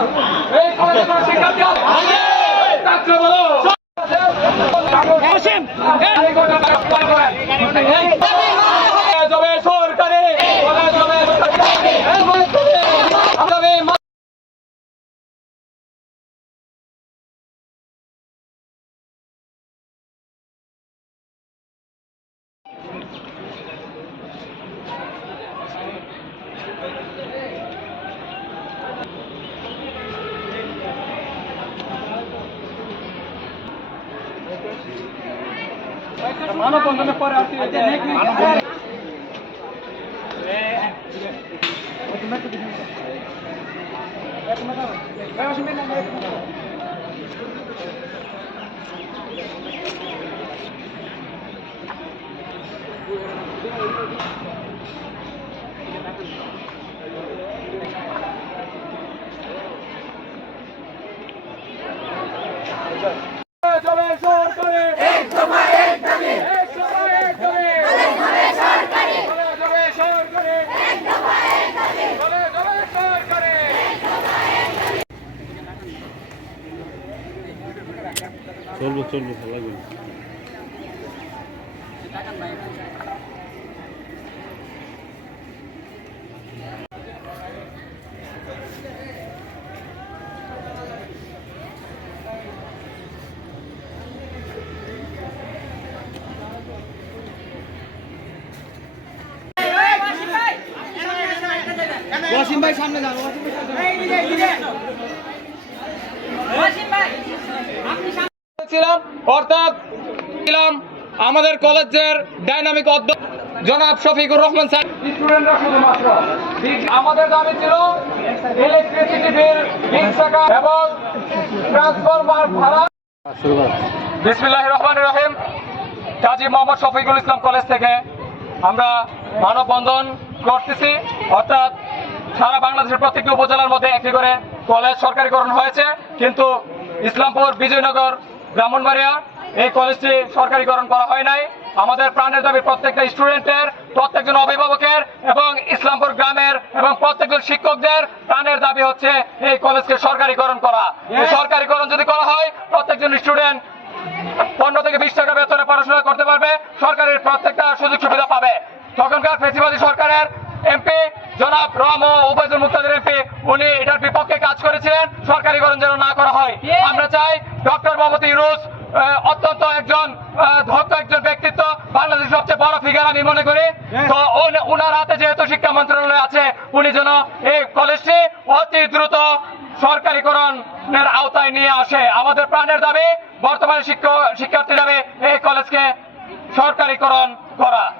এই માનવબંધને પર Thank you. চলে সরকারে। এক সময় এক দাবি। এক সময় এক দাবি। চলে যাবে সরকারে। এক সময় এক দাবি। চলে যাবে সরকারে। চলবো চলবো ভালো লাগবে ওয়াসিম ভাই সামনে যান ওয়াসিম ভাই ছিলাম অর্থাৎ ছিলাম আমাদের কলেজের ডাইনামিক অধ্যক্ষ জনাব শফিকুর রহমান স্যার। স্টুডেন্টরা শুধুমাত্র আমাদের দাবি ছিল ইলেকট্রিসিটি বিল বিশ টাকা এবং ট্রান্সফরমার ভাড়া। বিসমিল্লাহ রহমান রহিম। কাজী মোহাম্মদ শফিকুল ইসলাম কলেজ থেকে আমরা মানববন্ধন করতেছি অর্থাৎ সারা বাংলাদেশের প্রত্যেকটি উপজেলার মধ্যে একটি করে কলেজ সরকারিকরণ হয়েছে। কিন্তু ইসলামপুর বিজয়নগর ব্রাহ্মণবাড়িয়া এই কলেজটি সরকারিকরণ করা হয় নাই। আমাদের প্রাণের দাবি প্রত্যেকটা স্টুডেন্টের প্রত্যেকজন অভিভাবকের এবং ইসলামপুর গ্রামের এবং প্রত্যেকজন শিক্ষকদের প্রাণের দাবি হচ্ছে এই কলেজকে সরকারিকরণ করা। এই সরকারিকরণ যদি করা হয় প্রত্যেকজন স্টুডেন্ট পনেরো থেকে বিশ টাকা বেতনে পড়াশোনা করতে পারবে। সরকারের প্রত্যেকটা সুযোগ সুবিধা উনি এটার বিপক্ষে কাজ করেছিলেন সরকারিকরণ যেন না করা হয়। আমরা চাই ডক্টর মোহাম্মদ ইউনুস অত্যন্ত একজন আহ, একজন ব্যক্তিত্ব বাংলাদেশের সবচেয়ে বড় ফিগার আমি মনে করি। তো উনার হাতে যেহেতু শিক্ষা মন্ত্রণালয় আছে উনি যেন এই কলেজটি অতি দ্রুত সরকারিকরণের আওতায় নিয়ে আসে। আমাদের প্রাণের দাবি বর্তমানে শিক্ষক শিক্ষার্থী দাবি এই কলেজকে সরকারিকরণ করা।